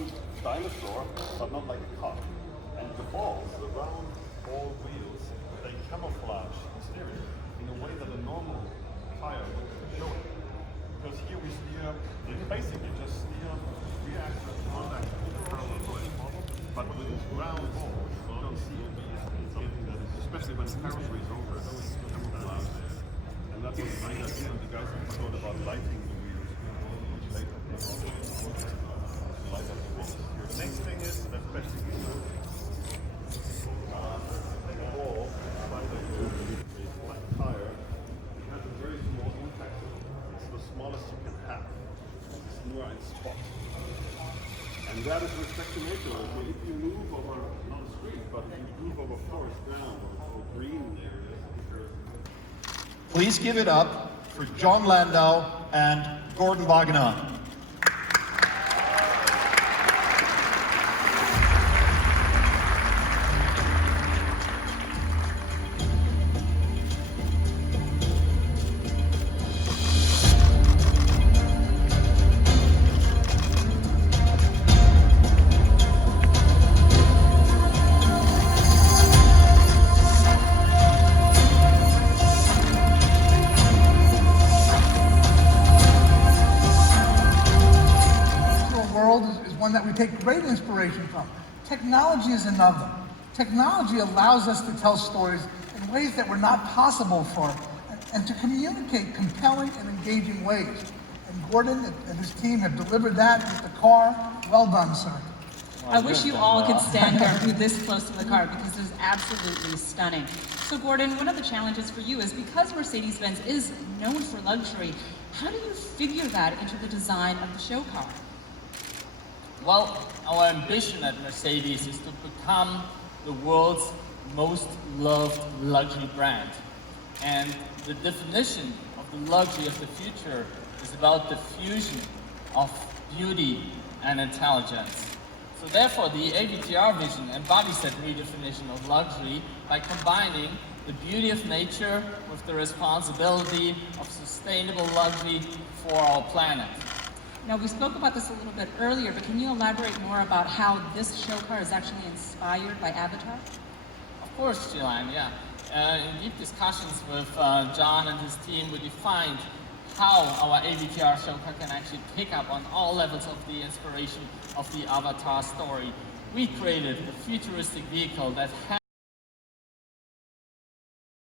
round dinosaur, but not like a car. And the balls, the round ball wheels, they camouflage the steering in a way that a normal tire would show it. Because here we steer, it's basically just steer rear axle, front axle, parallel going forward. But with these round balls, you don't see something that is, especially when the carrossery is over, it's always camouflage there. And that's what the idea, and the guys have thought about lighting the wheels much later. Light up the wheels. The next thing is, that's basically ball, like tire, it has a very small impact. It's the smallest you can have. It's more in spot. And that is respect to nature. So if you move over, not a street, but if you move over forest ground or green areas, Please give it up for John Landau and Gordon Wagner. Is one that we take great inspiration from. Technology is another. Technology allows us to tell stories in ways that were not possible for, and to communicate compelling and engaging ways. And Gordon and his team have delivered that with the car. Well done, sir. I wish you all could stand here and be this close to the car because it is absolutely stunning. So Gordon, one of the challenges for you is because Mercedes-Benz is known for luxury, how do you figure that into the design of the show car? Well, our ambition at Mercedes is to become the world's most loved luxury brand. And the definition of the luxury of the future is about the fusion of beauty and intelligence. So therefore, the AVTR vision embodies that redefinition of luxury by combining the beauty of nature with the responsibility of sustainable luxury for our planet. Now, we spoke about this a little bit earlier, but can you elaborate more about how this show car is actually inspired by Avatar? Of course, Jilan, yeah. In deep discussions with John and his team, we defined how our AVTR show car can actually pick up on all levels of the inspiration of the Avatar story. We created a futuristic vehicle that